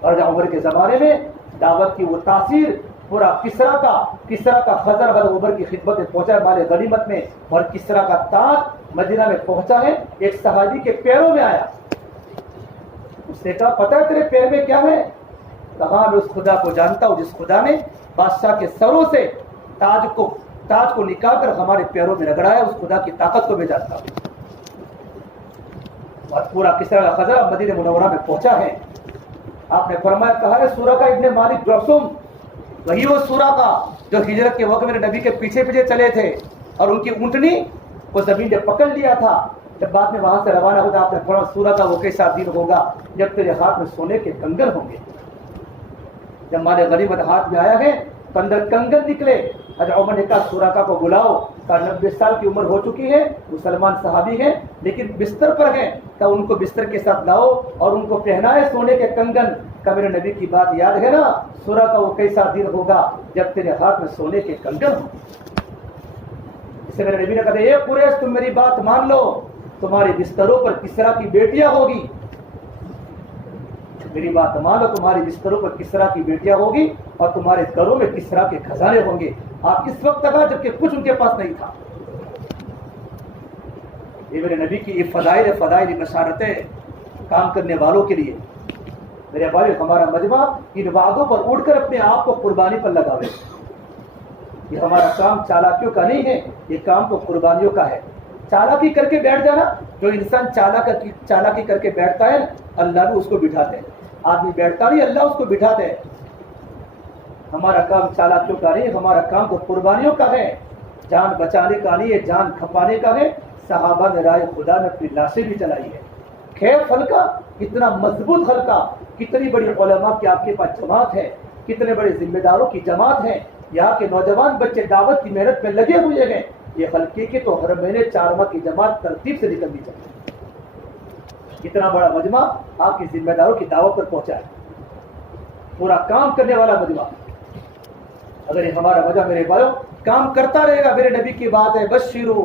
اور عمر کے زمانے میں دعوت کی وہ تاثیر پورا کسریٰ کا خزر عمر کی خدمت میں پہنچا ہے، مال غنیمت میں، اور کسریٰ کا تاج مدینہ میں پہنچا ہے۔ ایک صحابی کے پیروں میں آیا، اس نے کہا پتہ ہے تیرے پیر میں کیا ہے؟ کہا میں اس خدا کو جانتا ہوں جس خدا نے بادشاہ کے سروں سے تاج کو نکال کر ہمارے پیروں میں رگڑایا، اس خدا کی طاقت کو میں جانتا ہوں۔ اور پورا کسریٰ کا خزرہ مدینہ منورہ میں پہنچا ہے۔ آپ نے فرمایا کہا ہے سورہ کا ابن مالک جرثوم، وہی وہ سورہ کا جو ہجرت کے وقت میرے نبی کے پیچھے چلے تھے، اور ان کی اونٹنی کو زمین نے پکڑ لیا تھا۔ جب بعد میں وہاں سے روانہ ہوتا آپ نے فرمایا سورہ کا وہ کیسا دن ہوگا جب تیرے ہاتھ میں سونے کے کنگن ہوں گے۔ جب مال غنیمت ہاتھ میں آیا ہے تو اندر کنگن نکلے۔ حضرت عمر نے کہا سوراقہ کو بلاؤ، کہا 90 سال کی عمر ہو چکی ہے، مسلمان صحابی ہیں لیکن بستر پر ہیں، کہا ان کو بستر کے ساتھ لاؤ اور ان کو پہنائے سونے کے کنگن۔ کہا میرے نبی کی بات یاد ہے نا، سوراقہ وہ کیسا دن ہوگا جب تیرے ہاتھ میں سونے کے کنگن ہوں۔ اس سے میرے نبی نے کہا اے قریش تم میری بات مان لو، تمہارے بستروں پر کسریٰ کی بیٹیاں ہوگی۔ میری بات مان لو، تمہارے بستروں پر کسریٰ کی بیٹیاں ہوگی اور تمہارے گھروں میں کسریٰ کے خزانے ہوں گے۔ آپ اس وقت کہا جبکہ کچھ ان کے پاس نہیں تھا۔ یہ میرے نبی کی فضائل بشارتیں کام کرنے والوں کے لیے۔ میرے بھائی ہمارا مجمع ان وعدوں پر اٹھ کر اپنے آپ کو قربانی پر لگاوے۔ یہ ہمارا کام چالاکیوں کا نہیں ہے، یہ کام تو قربانیوں کا ہے۔ چالاکی کر کے بیٹھ جانا، جو انسان چالاکی کر کے بیٹھتا ہے اللہ بھی اس کو بٹھاتے ہیں۔ آدمی بیٹھتا نہیں, اللہ اس کو بٹھاتے ہیں. ہمارا کام چالاکیوں کا نہیں, ہمارا کام تو قربانیوں کا ہے, جان بچانے کا نہیں ہے, جان کھپانے کا ہے. صحابہ نے رائے خدا میں اپنی لاشیں بھی چلائی ہے. خیف حلقہ, کتنا مضبوط حلقہ, کتنی بڑی علماء کی آپ کے پاس جماعت ہے, کتنے بڑے ذمہ داروں کی جماعت ہے. یہاں کے نوجوان بچے دعوت کی محنت میں لگے ہوئے ہیں. یہ حلقے کی تو ہر مہینے 4 ماہ کی جماعت ترتیب سے نکلنی چاہیے. کتنا بڑا مجمع آپ کی ذمہ داروں کی دعوت پر پہنچا ہے, پورا کام کرنے والا مجمع. اگر یہ ہمارا مجمع میرے بھائیوں کام کرتا رہے گا, میرے نبی کی بات ہے, بشیرو,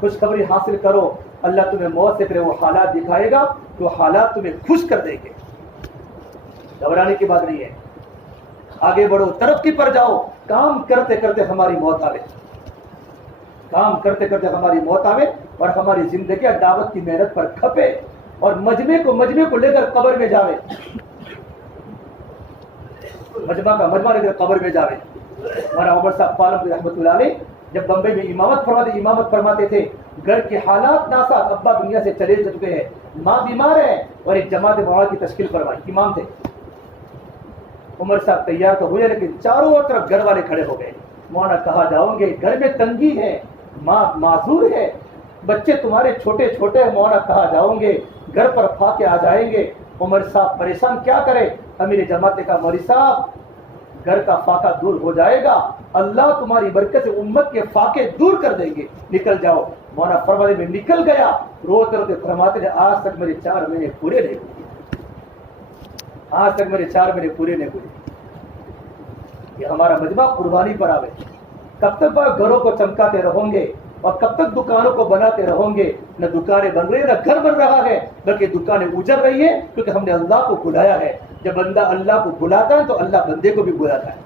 خوشخبری حاصل کرو, اللہ تمہیں موت سے پہلے وہ حالات دکھائے گا جو حالات تمہیں خوش کر دیں گے. گھبرانے کی بات نہیں ہے, آگے بڑھو, ترقی پر جاؤ. کام کرتے کرتے ہماری موت آوے, کام کرتے کرتے ہماری موت آوے اور ہماری زندگی دعوت کی محنت پر کھپے اور مجمع کو لے کر قبر میں جاوے, مجمع کا مجمع لے کر قبر میں جاوے. ہمارا عمر صاحب پالم رحمۃ اللہ علیہ جب بمبئی میں امامت فرماتے تھے, گھر کے حالات ناساز, ابا دنیا سے چلے چکے ہیں, ماں بیمار ہے, اور ایک جماعت مولانا کی تشکیل فرمائی, امام تھے. عمر صاحب تیار تو ہوئے لیکن چاروں طرف گھر والے کھڑے ہو گئے. مولانا کہاں جاؤ گے, گھر میں تنگی ہے, ماں معذور ہے, بچے تمہارے چھوٹے چھوٹے ہیں, مولانا کہاں جاؤ گے, گھر پر پھاکے آ جائیں گے. عمر صاحب پریشان کیا کرے, امیر جماعت نے کہا مولوی صاحب گھر کا فاقہ دور ہو جائے گا, اللہ تمہاری برکت سے امت کے فاقے دور کر دیں گے, نکل جاؤ. مولانا فرمانے میں نکل گیا, روتے روتے فرماتے ہیں آج تک میرے 4 مہینے پورے نہیں ہوئے, آج تک میرے 4 مہینے پورے نہیں ہوئے. یہ ہمارا مجمع قربانی پر آوے. کب تک گھروں کو چمکاتے رہوں گے اور کب تک دکانوں کو بناتے رہوں گے؟ نہ دکانیں بن رہی ہیں نہ گھر بن رہا ہے, بلکہ دکانیں اجڑ رہی ہیں کیونکہ ہم نے اللہ کو بلایا ہے. جب بندہ اللہ کو بلاتا ہے تو اللہ بندے کو بھی بلاتا ہے.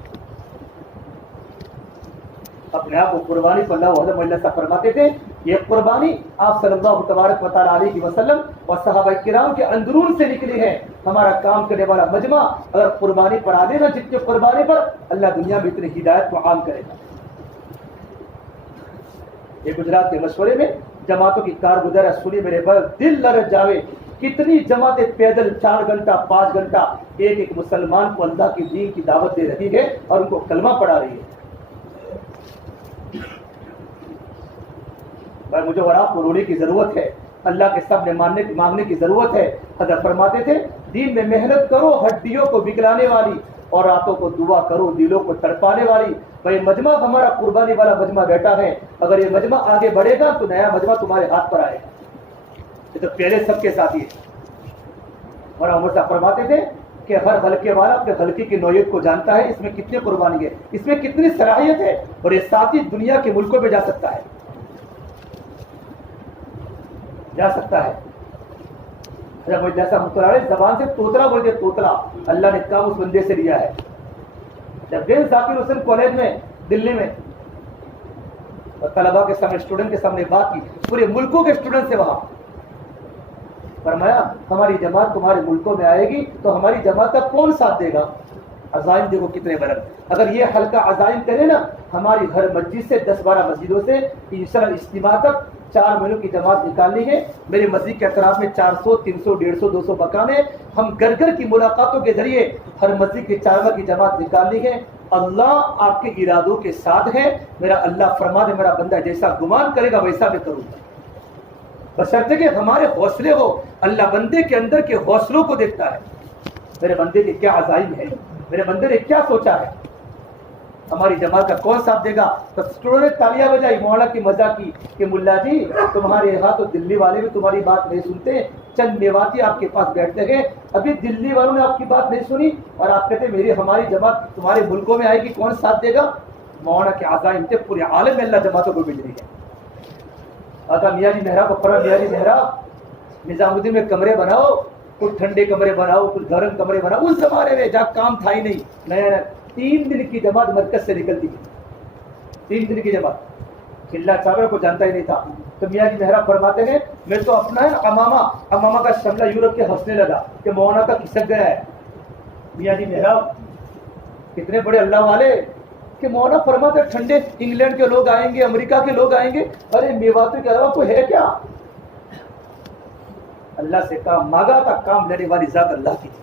اپنے آپ کو قربانی پر اللہ صاحب فرماتے تھے, یہ قربانی آپ صلی اللہ تبارک و تعالیٰ علیہ وسلم اور صحابہ کرام کے اندرون سے نکلی ہے. ہمارا کام کرنے والا مجمع اگر قربانی پر آ دے نا, جتنے قربانی پر, اللہ دنیا میں اتنی ہدایت کو عام کرے گا. یہ گجرات کے مشورے میں جماعتوں کی کارگزار سنی میرے بل دل لرز جاوے. کتنی جماعتیں پیدل 4 گھنٹہ 5 گھنٹہ ایک مسلمان کو اللہ کی دین کی دعوت دے رہی ہے اور ان کو کلمہ پڑھا رہی ہے. مجھے اور آپ کو رونے کی ضرورت ہے, اللہ کے سب نے مانگنے کی ضرورت ہے. حضرت فرماتے تھے دین میں محنت کرو ہڈیوں کو بکلانے والی, اور راتوں کو دعا کرو دلوں کو تڑپانے والی. بھائی مجمع ہمارا قربانی والا مجمع بیٹھا ہے, اگر یہ مجمع آگے بڑھے گا تو نیا مجمع تمہارے ہاتھ پر آئے گا. یہ تو پہلے سب کے ساتھ ہی ہے. اور عمر صاحب فرماتے تھے کہ ہر حلقے والا اپنے حلقے کی نوعیت کو جانتا ہے, اس میں کتنی قربانی ہے, اس میں کتنی صلاحیت ہے, اور یہ ساتھ ہی دنیا کے ملکوں میں جا سکتا ہے, جا سکتا ہے. جیسا مطلع زبان سے توتلا بول دیا, توتلا اللہ نے کام اس بندے سے لیا ہے. جب دن ذاکر حسین کالج میں دلی میں طلبا کے سامنے اسٹوڈنٹ کے سامنے بات کی, پورے ملکوں کے اسٹوڈنٹ سے وہاں فرمایا ہماری جماعت تمہارے ملکوں میں آئے گی تو ہماری جماعت کا کون ساتھ دے گا؟ عزائم دیکھو کتنے بلند. اگر یہ حلقہ عزائم کرے نا, ہماری ہر مسجد سے 10-12 مسجدوں سے انشاءاللہ اجتماع تک 4 مہینوں کی جماعت نکالنی ہے. میری مسجد کے اطراف میں 400 300 150 200 مکان ہے. ہم گھر گھر کی ملاقاتوں کے ذریعے ہر مسجد کے 4 ماہ کی جماعت نکالنی ہے. اللہ آپ کے ارادوں کے ساتھ ہے. میرا اللہ فرما دے, میرا بندہ جیسا گمان کرے گا ویسا میں کروں گا, بشرطے کہ ہمارے حوصلے ہو. اللہ بندے کے اندر کے حوصلوں کو دیکھتا ہے, میرے بندے کے کیا عزائم ہے, میرے بندے نے کیا سوچا ہے. ہماری جماعت کا کون ساتھ دے گا؟ تو اسٹوڈنٹ نے تالیاں بجائی, مولانا کی مزاح کی کہ ملا جی تمہارے یہاں تو دلی والے بھی تمہاری بات نہیں سنتے, چند میواتی آپ کے پاس بیٹھتے ہیں, ابھی دلی والوں نے آپ کی بات نہیں سنی اور آپ کہتے ہماری جماعت تمہارے ملکوں میں آئے گی, کون ساتھ دے گا؟ مولانا کے عزائم تھے, پورے عالم میں اللہ جماعتوں کو بھیج رہی ہے. آقا میاں جی محراب کو پڑھا, میاں جی محراب نظام الدین میں کمرے بناؤ, کچھ ٹھنڈے کمرے بناؤ, کچھ گرم کمرے بناؤ. اس زمانے میں جہاں کام تھا ہی نہیں, نیا 3 دن کی جماعت مرکز سے نکلتی تھی. 3 دن کی جماعت, چلا چاول کو جانتا ہی نہیں تھا. تو میاں جی محراب فرماتے ہیں میں تو اپنا ہے امامہ کا شملہ یورپ کے ہنسنے لگا کہ مولانا کا کھسک گیا ہے. میاں جی محراب کتنے بڑے اللہ والے کہ مولانا فرماتے ٹھنڈے انگلینڈ کے لوگ آئیں گے, امریکہ کے لوگ آئیں گے, ارے میواتوں کے علاوہ کوئی ہے کیا؟ اللہ سے کام مانگا تھا, کام لینے والی ذات اللہ کی تھی.